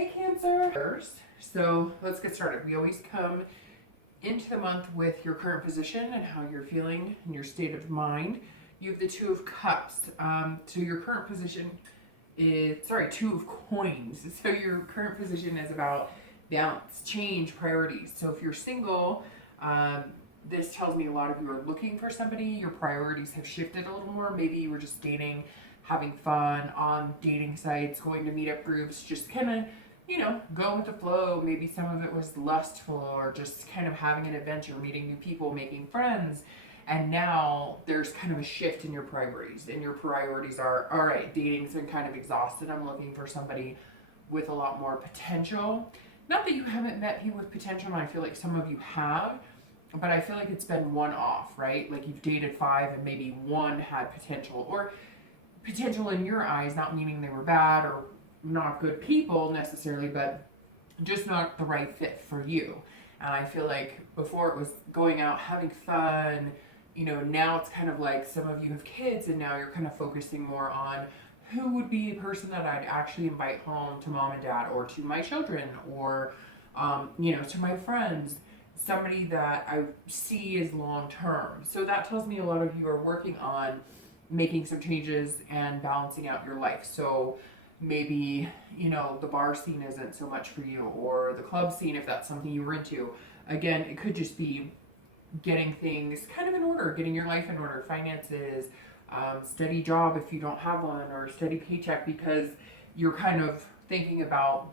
Hey Cancer! So let's get started. We always come into the month with your current position and how you're feeling and your state of mind. You have the Two of Cups. So your current position is, Two of Coins. So your current position is about balance, change, priorities. So if you're single, this tells me a lot of you are looking for somebody. Your priorities have shifted a little more. Maybe you were just dating, having fun on dating sites, going to meetup groups, just kind of, go with the flow. Maybe some of it was lustful or just kind of having an adventure, meeting new people, making friends. And now there's kind of a shift in your priorities. And your priorities are, all right, dating's been kind of exhausted. I'm looking for somebody with a lot more potential. Not that you haven't met people with potential, and I feel like some of you have, but I feel like it's been one off, right? Like you've dated 5 and maybe 1 had potential, or potential in your eyes, not meaning they were bad or not good people necessarily, but just not the right fit for you. And I feel like before it was going out, having fun, now it's kind of like some of you have kids and now you're kind of focusing more on who would be a person that I'd actually invite home to mom and dad or to my children or, to my friends, somebody that I see as long term. So that tells me a lot of you are working on making some changes and balancing out your life. So maybe, the bar scene isn't so much for you, or the club scene if that's something you were into. Again, it could just be getting things kind of in order, getting your life in order, finances, steady job if you don't have one, or steady paycheck, because you're kind of thinking about,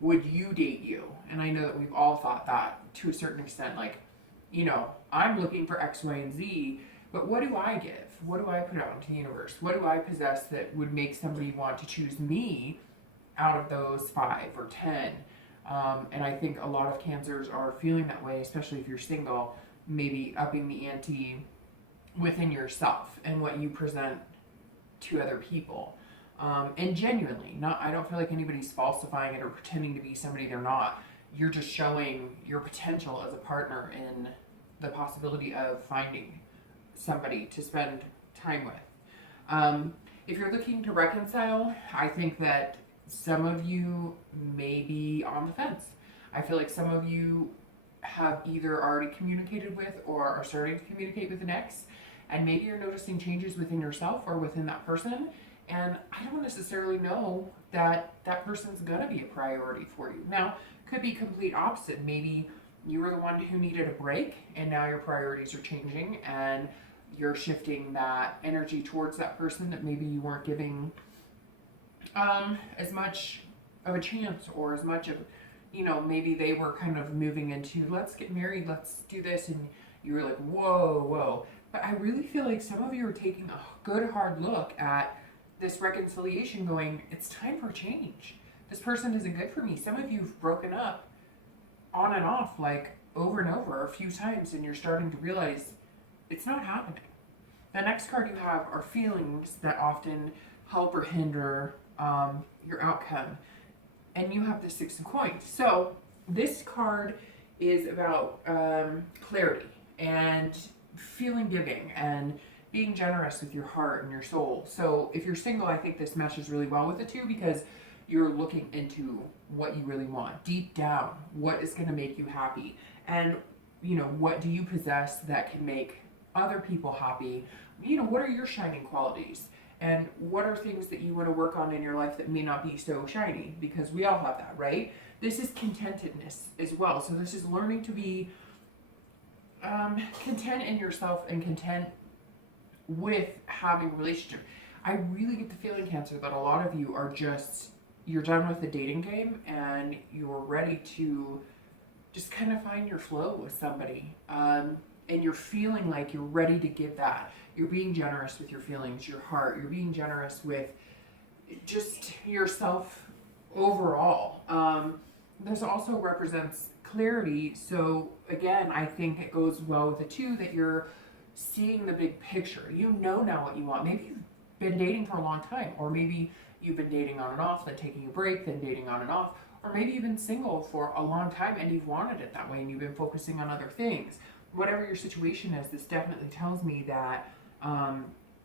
would you date you? And I know that we've all thought that to a certain extent, like, I'm looking for X, Y, and Z, but what do I give? What do I put out into the universe? What do I possess that would make somebody want to choose me out of those 5 or 10? And I think a lot of Cancers are feeling that way, especially if you're single, maybe upping the ante within yourself and what you present to other people. And genuinely, I don't feel like anybody's falsifying it or pretending to be somebody they're not. You're just showing your potential as a partner in the possibility of finding somebody to spend time with. If you're looking to reconcile, I think that some of you may be on the fence. I feel like some of you have either already communicated with or are starting to communicate with an ex, and maybe you're noticing changes within yourself or within that person, and I don't necessarily know that that person's gonna be a priority for you. Now, could be complete opposite. Maybe you were the one who needed a break and now your priorities are changing and you're shifting that energy towards that person that maybe you weren't giving as much of a chance, or as much of, maybe they were kind of moving into, let's get married, let's do this, and you were like, whoa. But I really feel like some of you are taking a good hard look at this reconciliation, going, it's time for change. This person isn't good for me. Some of you have broken up on and off, like over and over a few times, and you're starting to realize it's not happening. The next card you have are feelings that often help or hinder your outcome. And you have the 6 of Coins. So this card is about clarity and feeling giving and being generous with your heart and your soul. So if you're single, I think this meshes really well with the 2, because you're looking into what you really want deep down. What is going to make you happy? And, what do you possess that can make other people happy? What are your shining qualities? And what are things that you want to work on in your life that may not be so shiny? Because we all have that, right? This is contentedness as well. So this is learning to be content in yourself and content with having a relationship. I really get the feeling, Cancer, that a lot of you are you're done with the dating game and you're ready to just kind of find your flow with somebody. And you're feeling like you're ready to give that. You're being generous with your feelings, your heart. You're being generous with just yourself overall. This also represents clarity. So again, I think it goes well with the 2 that you're seeing the big picture. You know now what you want. Maybe you've been dating for a long time, or maybe you've been dating on and off, then taking a break, then dating on and off, or maybe you've been single for a long time and you've wanted it that way and you've been focusing on other things. Whatever your situation is, this definitely tells me that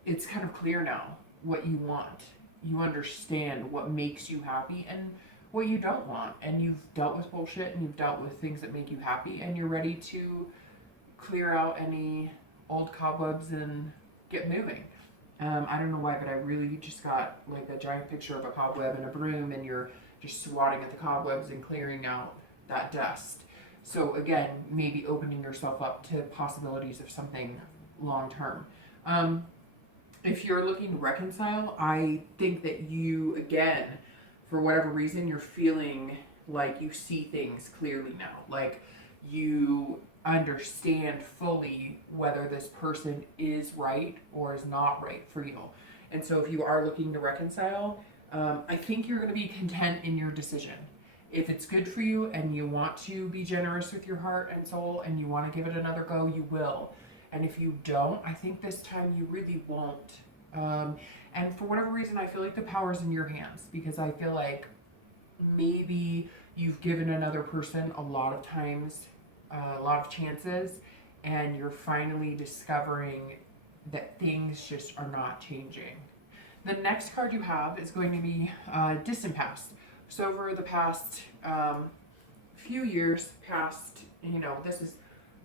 it's kind of clear now what you want. you understand what makes you happy and what you don't want. And you've dealt with bullshit and you've dealt with things that make you happy, and you're ready to clear out any old cobwebs and get moving. I don't know why, but I really just got like a giant picture of a cobweb and a broom, and you're just swatting at the cobwebs and clearing out that dust. So again, maybe opening yourself up to possibilities of something long term. If you're looking to reconcile, I think that you, again, for whatever reason, you're feeling like you see things clearly now. Like you understand fully whether this person is right or is not right for you. And so if you are looking to reconcile, I think you're going to be content in your decision. If it's good for you and you want to be generous with your heart and soul and you want to give it another go, you will. And if you don't, I think this time you really won't. And for whatever reason, I feel like the power's in your hands, because I feel like maybe you've given another person a lot of times, a lot of chances, and you're finally discovering that things just are not changing. The next card you have is going to be distant past. So over the past few years, this is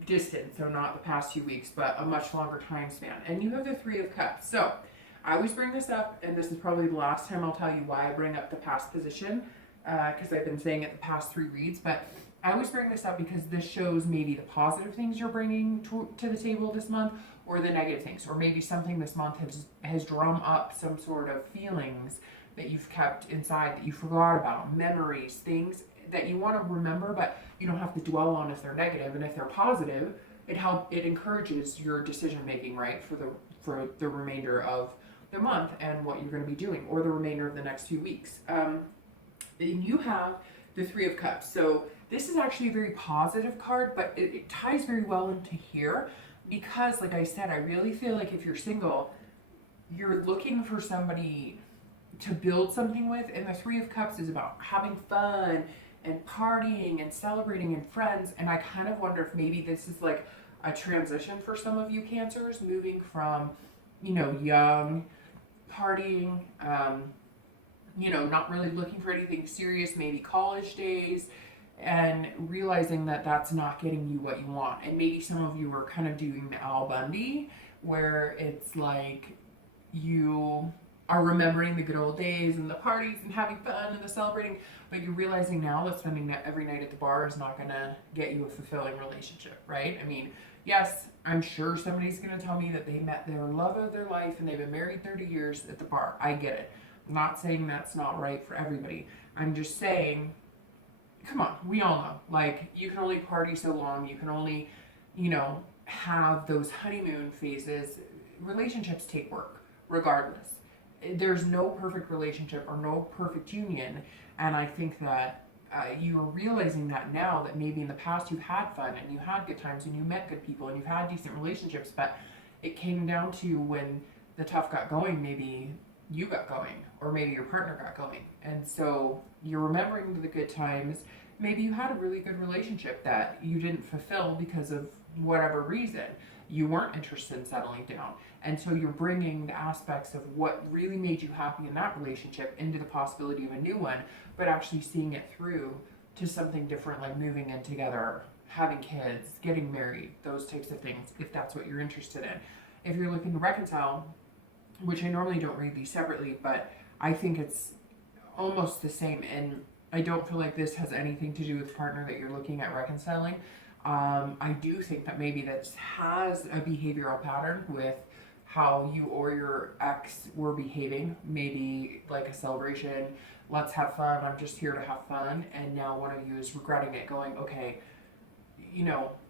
distant, so not the past few weeks, but a much longer time span. And you have the Three of Cups. So I always bring this up, and this is probably the last time I'll tell you why I bring up the past position, because I've been saying it the past 3 reads, but I always bring this up because this shows maybe the positive things you're bringing to the table this month, or the negative things, or maybe something this month has drummed up some sort of feelings that you've kept inside that you forgot about, memories, things that you want to remember, but you don't have to dwell on if they're negative. And if they're positive, it encourages your decision making, right, for the remainder of the month and what you're going to be doing, or the remainder of the next few weeks. And you have the Three of Cups. So this is actually a very positive card, but it ties very well into here, because like I said, I really feel like if you're single, you're looking for somebody to build something with, and the Three of Cups is about having fun and partying and celebrating and friends. And I kind of wonder if maybe this is like a transition for some of you Cancers, moving from, young, partying, not really looking for anything serious, maybe college days, and realizing that that's not getting you what you want. And maybe some of you are kind of doing the Al Bundy, where it's like you are remembering the good old days and the parties and having fun and the celebrating, but you're realizing now that spending every night at the bar is not going to get you a fulfilling relationship, right? I mean, yes, I'm sure somebody's going to tell me that they met their love of their life and they've been married 30 years at the bar. I get it. I'm not saying that's not right for everybody. I'm just saying, come on, we all know. Like, you can only party so long. You can only, have those honeymoon phases. Relationships take work, regardless. There's no perfect relationship or no perfect union. And I think that you're realizing that now, that maybe in the past you've had fun and you had good times and you met good people and you've had decent relationships, but it came down to when the tough got going, maybe you got going, or maybe your partner got going. And so you're remembering the good times. Maybe you had a really good relationship that you didn't fulfill because of whatever reason. You weren't interested in settling down. And so you're bringing the aspects of what really made you happy in that relationship into the possibility of a new one, but actually seeing it through to something different, like moving in together, having kids, getting married, those types of things, if that's what you're interested in. If you're looking to reconcile, which I normally don't read these separately, but I think it's almost the same, and I don't feel like this has anything to do with the partner that you're looking at reconciling. I do think that maybe this has a behavioral pattern with how you or your ex were behaving. Maybe like a celebration, let's have fun, I'm just here to have fun, and now one of you is regretting it, going, okay,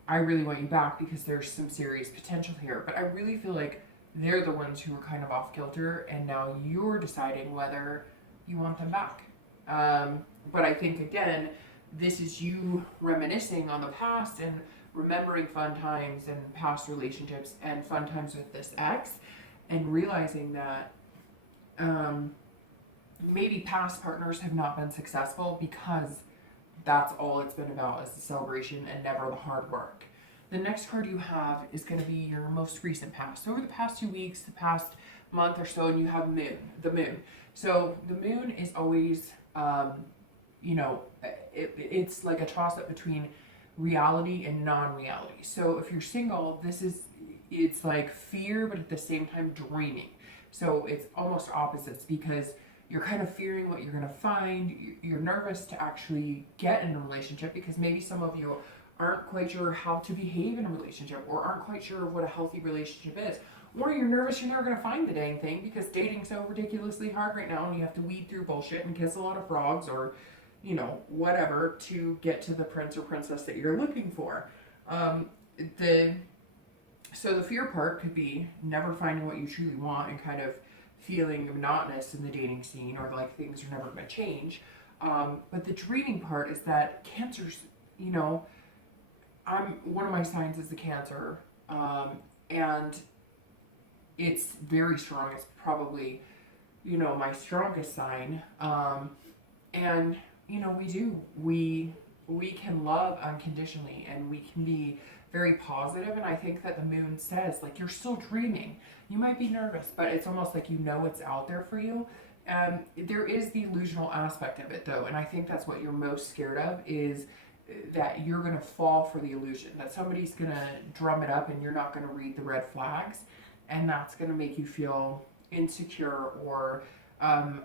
I really want you back because there's some serious potential here. But I really feel like they're the ones who are kind of off kilter, and now you're deciding whether you want them back. But I think, again, this is you reminiscing on the past and remembering fun times and past relationships and fun times with this ex, and realizing that maybe past partners have not been successful because that's all it's been about, is the celebration and never the hard work. The next card you have is going to be your most recent past. So over the past 2 weeks, the past month or so, and you have the moon. So the moon is always, you know, it's like a toss up between reality and non-reality. So if you're single, it's like fear, but at the same time dreaming. So it's almost opposites, because you're kind of fearing what you're going to find. You're nervous to actually get in a relationship, because maybe some of you aren't quite sure how to behave in a relationship, or aren't quite sure what a healthy relationship is. Or you're nervous you're never going to find the dang thing, because dating's so ridiculously hard right now, and you have to weed through bullshit and kiss a lot of frogs, or, you know, whatever, to get to the prince or princess that you're looking for. So the fear part could be never finding what you truly want and kind of feeling monotonous in the dating scene, or like things are never going to change. But the dreaming part is that Cancer's, you know, one of my signs is the Cancer, and it's very strong. It's probably, you know, my strongest sign. And, you know, we can love unconditionally, and we can be very positive. And I think that the moon says, like, you're still dreaming. You might be nervous, but it's almost like you know it's out there for you. There is the illusional aspect of it, though, and I think that's what you're most scared of, is that you're going to fall for the illusion, that somebody's going to drum it up and you're not going to read the red flags, and that's going to make you feel insecure or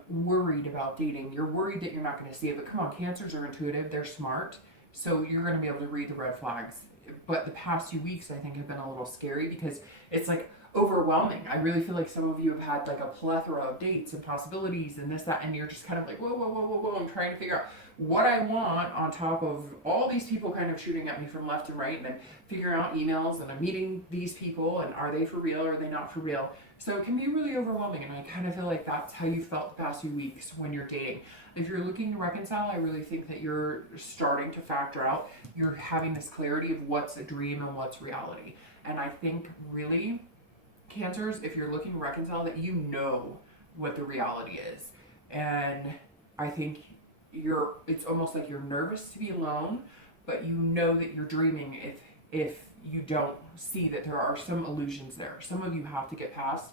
worried about dating. You're worried that you're not going to see it, but come on, Cancers are intuitive, they're smart, so you're going to be able to read the red flags. But the past few weeks, I think, have been a little scary, because it's like overwhelming. I really feel like some of you have had like a plethora of dates and possibilities and this, that, and you're just kind of like, whoa, whoa, whoa, whoa, whoa. I'm trying to figure out what I want on top of all these people kind of shooting at me from left and right, and then figuring out emails, and I'm meeting these people, and are they for real or are they not for real? So it can be really overwhelming, and I kind of feel like that's how you felt the past few weeks when you're dating. If you're looking to reconcile, I really think that you're starting to factor out, you're having this clarity of what's a dream and what's reality. And I think really, Cancers, if you're looking to reconcile, that you know what the reality is. And I think it's almost like you're nervous to be alone, but you know that you're dreaming if you don't see that there are some illusions there. Some of you have to get past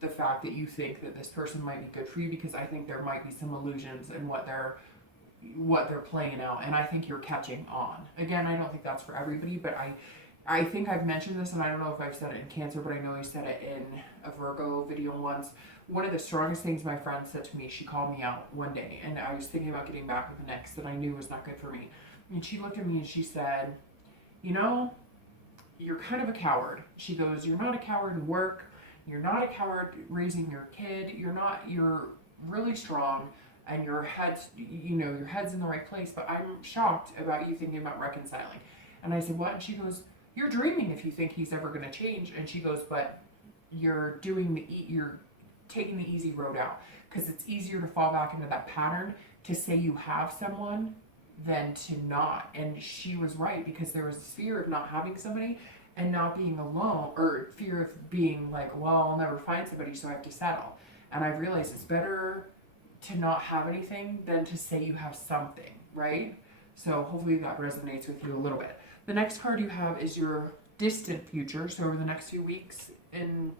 the fact that you think that this person might be good for you, because I think there might be some illusions in what they're playing out, and I think you're catching on. Again, I don't think that's for everybody, but I think I've mentioned this, and I don't know if I've said it in Cancer, but I know I said it in a Virgo video once. One of the strongest things my friend said to me, she called me out one day, and I was thinking about getting back with an ex that I knew was not good for me. And she looked at me and she said, you know, you're kind of a coward. She goes, you're not a coward in work. You're not a coward raising your kid. You're really strong, and your head's in the right place, but I'm shocked about you thinking about reconciling. And I said, what? And she goes, you're dreaming if you think he's ever going to change. And she goes, but you're taking the easy road out, because it's easier to fall back into that pattern to say you have someone than to not. And she was right, because there was this fear of not having somebody and not being alone, or fear of being like, well, I'll never find somebody, so I have to settle. And I've realized it's better to not have anything than to say you have something, right? So hopefully that resonates with you a little bit. The next card you have is your distant future. So over the next few weeks, and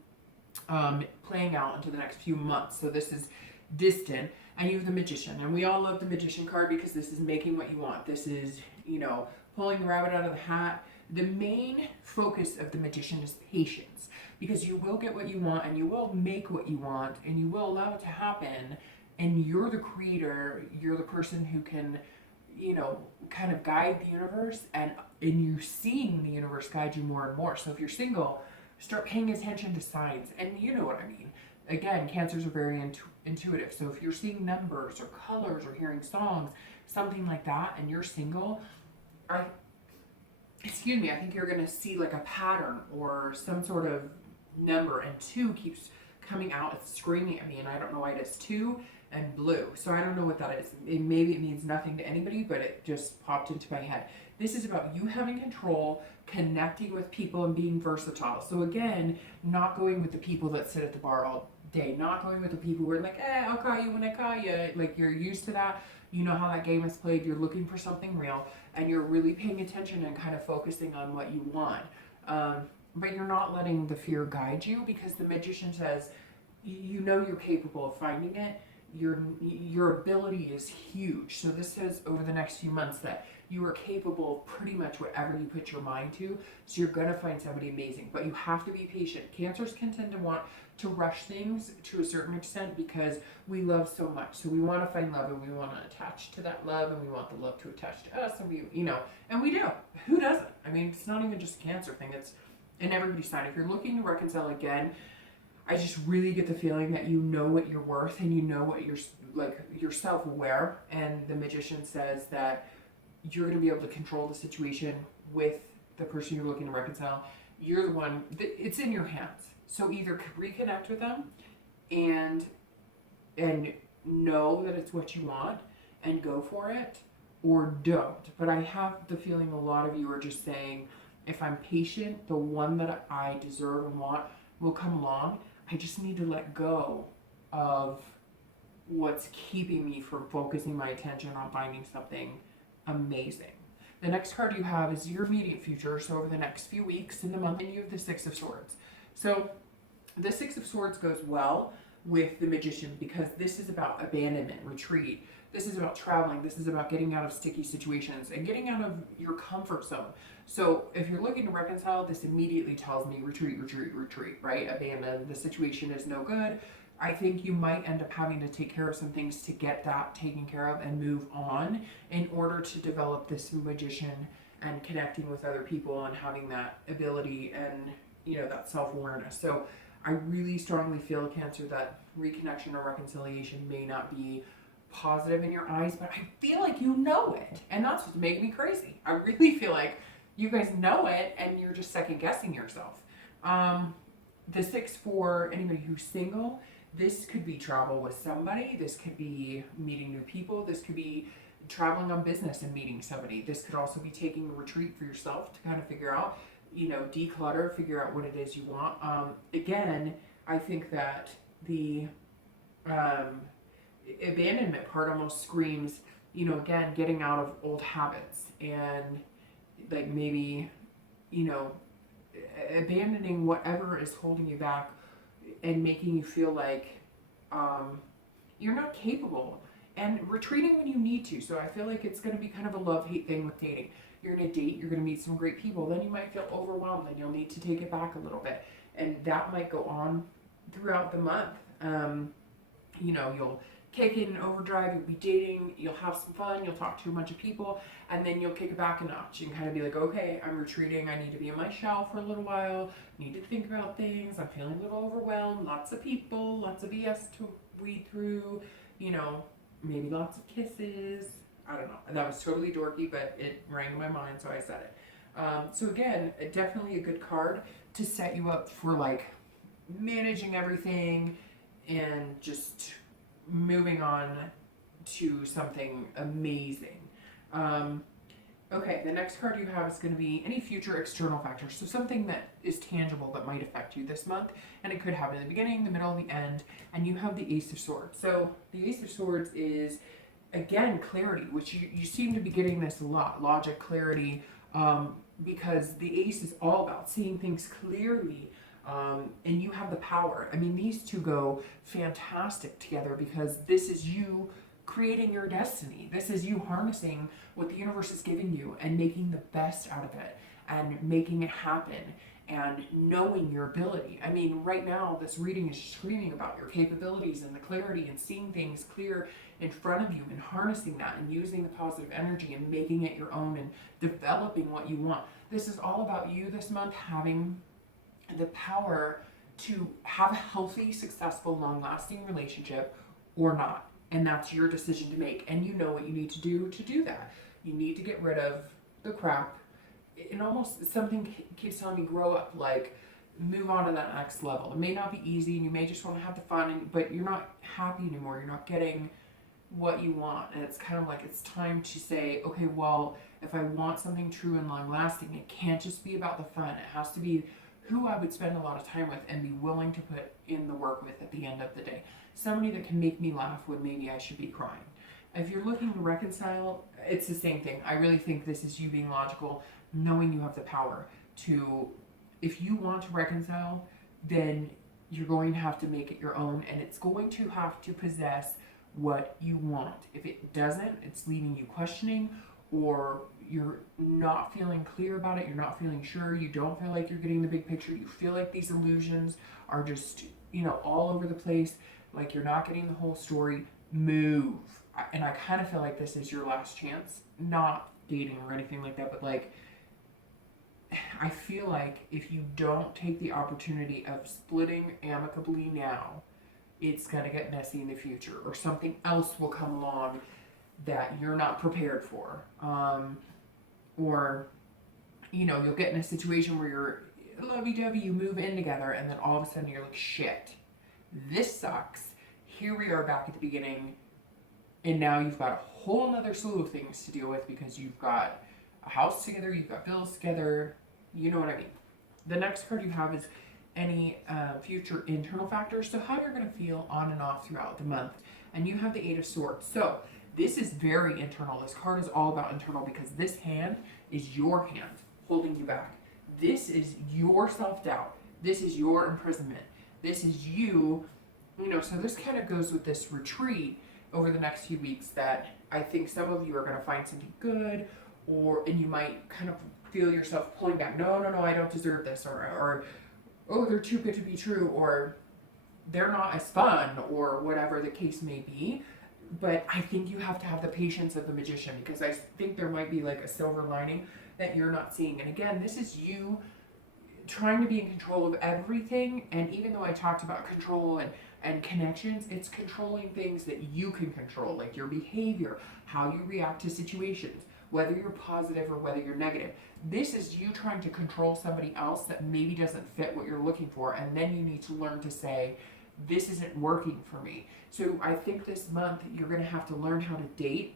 playing out into the next few months. So this is distant, and you have the Magician. And we all love the Magician card, because this is making what you want. This is, you know, pulling the rabbit out of the hat. The main focus of the Magician is patience, because you will get what you want, and you will make what you want, and you will allow it to happen. And you're the creator. You're the person who can, you know, kind of guide the universe, and you're seeing the universe guide you more and more. So if you're single, start paying attention to signs, and you know what I mean. Again, Cancers are very intuitive. So if you're seeing numbers or colors or hearing songs, something like that, and you're single, I think you're going to see like a pattern or some sort of number, and 2 keeps coming out. It's screaming at me, and I don't know why. It is 2 and blue. So I don't know what that is. Maybe it means nothing to anybody, but it just popped into my head. This is about you having control, connecting with people, and being versatile. So again, not going with the people that sit at the bar all day, not going with the people who are like, I'll call you when I call you. Like, you're used to that. You know how that game is played. You're looking for something real, and you're really paying attention and kind of focusing on what you want. But you're not letting the fear guide you, because the Magician says, you know you're capable of finding it. your ability is huge. So this says over the next few months that you are capable of pretty much whatever you put your mind to. So you're going to find somebody amazing, but you have to be patient. Cancers can tend to want to rush things to a certain extent because we love so much. So we want to find love and we want to attach to that love and we want the love to attach to us and we, and we do. Who doesn't? I mean, it's not even just a Cancer thing. It's in everybody's sign. If you're looking to reconcile again, I just really get the feeling that you know what you're worth and you know what you're self-aware. And the Magician says that you're going to be able to control the situation with the person you're looking to reconcile. You're the one, it's in your hands. So either reconnect with them and know that it's what you want and go for it, or don't. But I have the feeling a lot of you are just saying, if I'm patient, the one that I deserve and want will come along. I just need to let go of what's keeping me from focusing my attention on finding something amazing. The next card you have is your immediate future. So over the next few weeks in the month, and you have the Six of Swords. So the Six of Swords goes well with the Magician because this is about abandonment, retreat. This is about traveling. This is about getting out of sticky situations and getting out of your comfort zone. So if you're looking to reconcile, this immediately tells me retreat, retreat, retreat, right? Abandon. The situation is no good. I think you might end up having to take care of some things to get that taken care of and move on in order to develop this Magician and connecting with other people and having that ability and, that self-awareness. So I really strongly feel, Cancer, that reconnection or reconciliation may not be positive in your eyes, but I feel like you know it. And that's what's making me crazy. I really feel like you guys know it and you're just second guessing yourself. The Six for anybody who's single, this could be travel with somebody. This could be meeting new people. This could be traveling on business and meeting somebody. This could also be taking a retreat for yourself to kind of figure out, declutter, figure out what it is you want. Again, I think that the abandonment part almost screams, again, getting out of old habits and like maybe, abandoning whatever is holding you back and making you feel like you're not capable, and retreating when you need to. So I feel like it's going to be kind of a love-hate thing with dating. You're going to date, you're going to meet some great people, then you might feel overwhelmed and you'll need to take it back a little bit. And that might go on throughout the month. You'll kick in overdrive, you'll be dating, you'll have some fun, you'll talk to a bunch of people, and then you'll kick it back a notch and kind of be like, okay, I'm retreating, I need to be in my shell for a little while, need to think about things, I'm feeling a little overwhelmed, lots of people, lots of BS to weed through, maybe lots of kisses. I don't know. And that was totally dorky, but it rang in my mind, so I said it. So again, definitely a good card to set you up for like managing everything and just moving on to something amazing. Okay, the next card you have is going to be any future external factors. So something that is tangible that might affect you this month. And it could happen in the beginning, the middle, the end. And you have the Ace of Swords. So the Ace of Swords is, again, clarity, which you seem to be getting this a lot. Logic, clarity, because the Ace is all about seeing things clearly. And you have the power. I mean, these two go fantastic together because this is you creating your destiny. This is you harnessing what the universe is giving you and making the best out of it and making it happen and knowing your ability. I mean, right now, this reading is screaming about your capabilities and the clarity and seeing things clear in front of you and harnessing that and using the positive energy and making it your own and developing what you want. This is all about you this month having the power to have a healthy, successful, long-lasting relationship or not. And that's your decision to make. And you know what you need to do that. You need to get rid of the crap. And almost something keeps telling me grow up, like move on to that next level. It may not be easy and you may just want to have the fun, but you're not happy anymore. You're not getting what you want. And it's kind of like it's time to say, okay, well, if I want something true and long-lasting, it can't just be about the fun. It has to be who I would spend a lot of time with and be willing to put in the work with at the end of the day. Somebody that can make me laugh when maybe I should be crying. If you're looking to reconcile, it's the same thing. I really think this is you being logical, knowing you have the power to, if you want to reconcile, then you're going to have to make it your own, and it's going to have to possess what you want. If it doesn't, it's leaving you questioning, or you're not feeling clear about it, you're not feeling sure, you don't feel like you're getting the big picture, you feel like these illusions are just, you know, all over the place, like you're not getting the whole story, move. And I kind of feel like this is your last chance, not dating or anything like that, but like, I feel like if you don't take the opportunity of splitting amicably now, it's going to get messy in the future, or something else will come along that you're not prepared for. Or, you know, you'll get in a situation where you're lovey-dovey, you move in together, and then all of a sudden you're like, shit, this sucks. Here we are back at the beginning, and now you've got a whole nother slew of things to deal with because you've got a house together, you've got bills together, you know what I mean. The next card you have is any future internal factors, so how you're going to feel on and off throughout the month. And you have the Eight of Swords. So this is very internal. This card is all about internal because this hand is your hand holding you back. This is your self-doubt. This is your imprisonment. This is you, you know, so this kind of goes with this retreat over the next few weeks that I think some of you are going to find something good, and you might kind of feel yourself pulling back. No, I don't deserve this, or oh, they're too good to be true, or they're not as fun, or whatever the case may be. But I think you have to have the patience of the magician, because I think there might be like a silver lining that you're not seeing. And again, this is you trying to be in control of everything. And even though I talked about control and connections, it's controlling things that you can control, like your behavior, how you react to situations, whether you're positive or whether you're negative. This is you trying to control somebody else that maybe doesn't fit what you're looking for, and then you need to learn to say, this isn't working for me. So I think this month you're going to have to learn how to date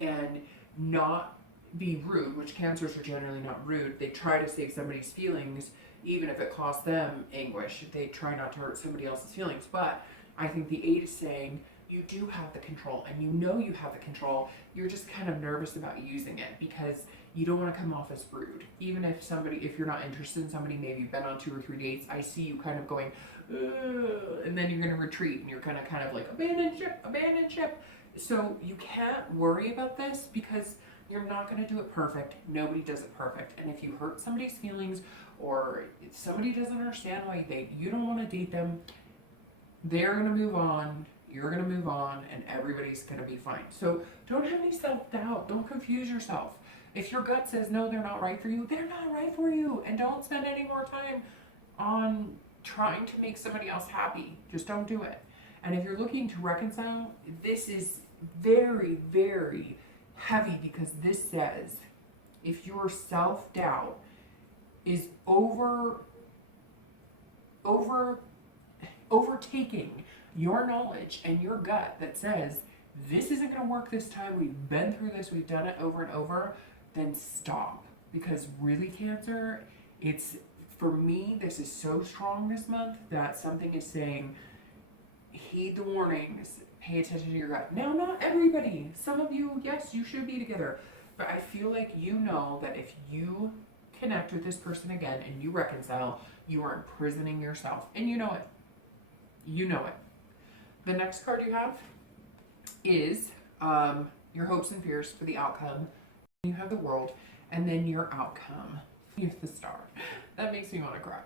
and not be rude, which Cancers are generally not rude. They try to save somebody's feelings, even if it costs them anguish. They try not to hurt somebody else's feelings. But I think the Eight is saying you do have the control, and you know you have the control. You're just kind of nervous about using it because you don't want to come off as rude. Even if you're not interested in somebody, maybe you've been on 2 or 3 dates, I see you kind of going, and then you're going to retreat and you're going to kind of like abandon ship. So you can't worry about this because you're not going to do it perfect. Nobody does it perfect. And if you hurt somebody's feelings, or if somebody doesn't understand why you don't want to date them, they're going to move on. You're going to move on, and everybody's going to be fine. So don't have any self-doubt. Don't confuse yourself. If your gut says, no, they're not right for you, they're not right for you. And don't spend any more time on trying to make somebody else happy. Just don't do it. And if you're looking to reconcile, this is very, very heavy, because this says if your self-doubt is overtaking your knowledge and your gut that says this isn't going to work this time, we've been through this, we've done it over and over, then stop. Because really, Cancer, for me, this is so strong this month that something is saying, heed the warnings, pay attention to your gut. Now, not everybody. Some of you, yes, you should be together. But I feel like you know that if you connect with this person again and you reconcile, you are imprisoning yourself. And you know it. You know it. The next card you have is your hopes and fears for the outcome. You have the World, and then your outcome. You have the Star. That makes me want to cry.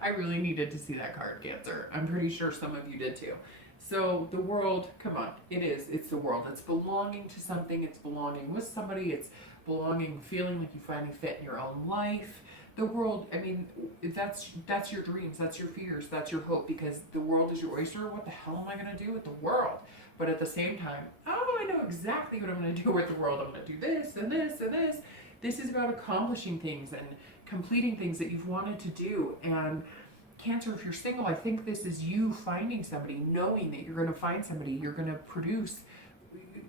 I really needed to see that card, Cancer. I'm pretty sure some of you did too. So the World, come on, it's the World. It's belonging to something, it's belonging with somebody, it's belonging, feeling like you finally fit in your own life. The World, I mean, that's your dreams, that's your fears, that's your hope, because the world is your oyster. What the hell am I going to do with the world? But at the same time, I know exactly what I'm going to do with the world. I'm going to do this and this and this. This is about accomplishing things and completing things that you've wanted to do. And Cancer, if you're single, I think this is you finding somebody, knowing that you're going to find somebody, you're going to produce,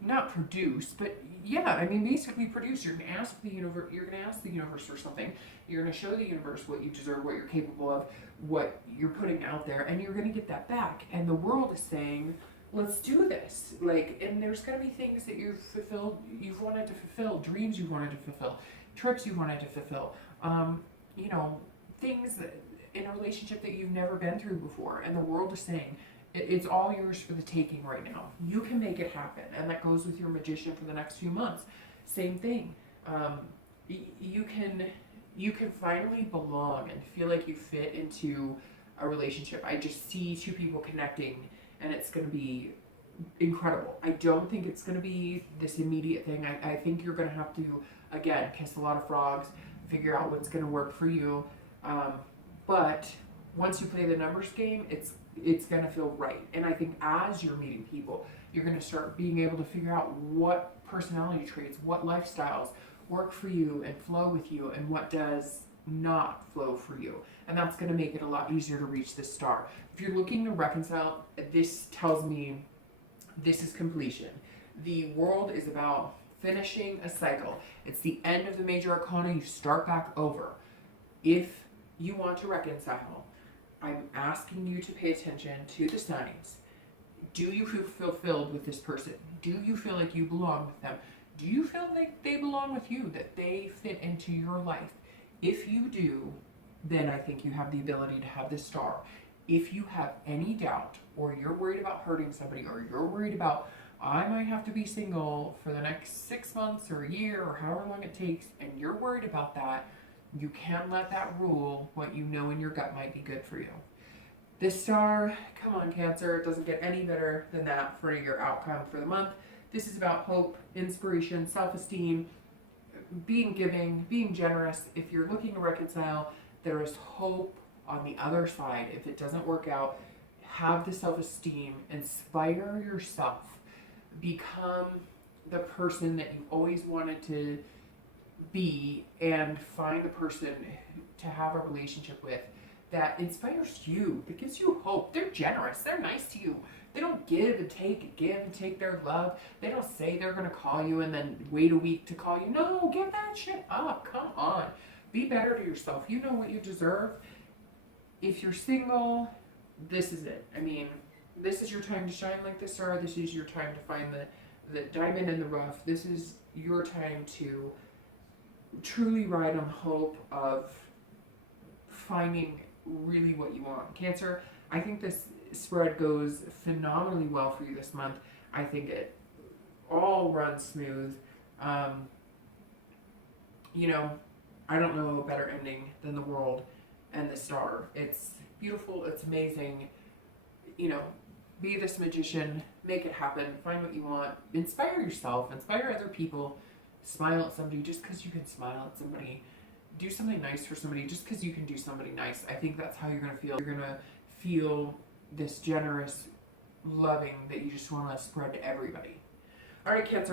not produce, but yeah, I mean, basically produce. You're going to ask the universe for something. You're going to show the universe what you deserve, what you're capable of, what you're putting out there, and you're going to get that back. And the world is saying, let's do this. And there's going to be things that you've wanted to fulfill, dreams you wanted to fulfill, trips you wanted to fulfill, things that in a relationship that you've never been through before. And the world is saying, It's all yours for the taking right now. You can make it happen. And that goes with your magician for the next few months. Same thing. You can finally belong and feel like you fit into a relationship. I just see two people connecting, and it's going to be incredible. I don't think it's going to be this immediate thing. I think you're going to have to, again, kiss a lot of frogs, figure out what's going to work for you. But once you play the numbers game, it's going to feel right. And I think as you're meeting people, you're going to start being able to figure out what personality traits, what lifestyles work for you and flow with you, and what does not flow for you. And that's going to make it a lot easier to reach this star. If you're looking to reconcile, this tells me this is completion. The world is about finishing a cycle. It's the end of the major arcana. You start back over. If you want to reconcile, I'm asking you to pay attention to the signs. Do you feel fulfilled with this person? Do you feel like you belong with them? Do you feel like they belong with you, that they fit into your life? If you do, then I think you have the ability to have this star. If you have any doubt, or you're worried about hurting somebody, or you're worried about, I might have to be single for the next 6 months or a year or however long it takes, and you're worried about that, you can't let that rule what you know in your gut might be good for you. This star, come on, Cancer, it doesn't get any better than that for your outcome for the month. This is about hope, inspiration, self-esteem, being giving, being generous. If you're looking to reconcile, there is hope on the other side. If it doesn't work out, have the self-esteem, inspire yourself, become the person that you always wanted to be, and find the person to have a relationship with that inspires you, that gives you hope. They're generous, they're nice to you. They don't give and take their love. They don't say they're going to call you and then wait a week to call you. No, give that shit up. Come on. Be better to yourself. You know what you deserve. If you're single, this is it. I mean, this is your time to shine like the star. This is your time to find the diamond in the rough. This is your time to truly ride on the hope of finding really what you want. Cancer, I think this spread goes phenomenally well for you this month. I think it all runs smooth. You know, I don't know a better ending than the world and the star. It's beautiful, it's amazing. You know, be this magician, make it happen, find what you want, inspire yourself, inspire other people, smile at somebody just because you can smile at somebody. Do something nice for somebody just because you can do somebody nice. I think that's how you're going to feel. You're going to feel this generous, loving that you just want to spread to everybody. All right, Cancer.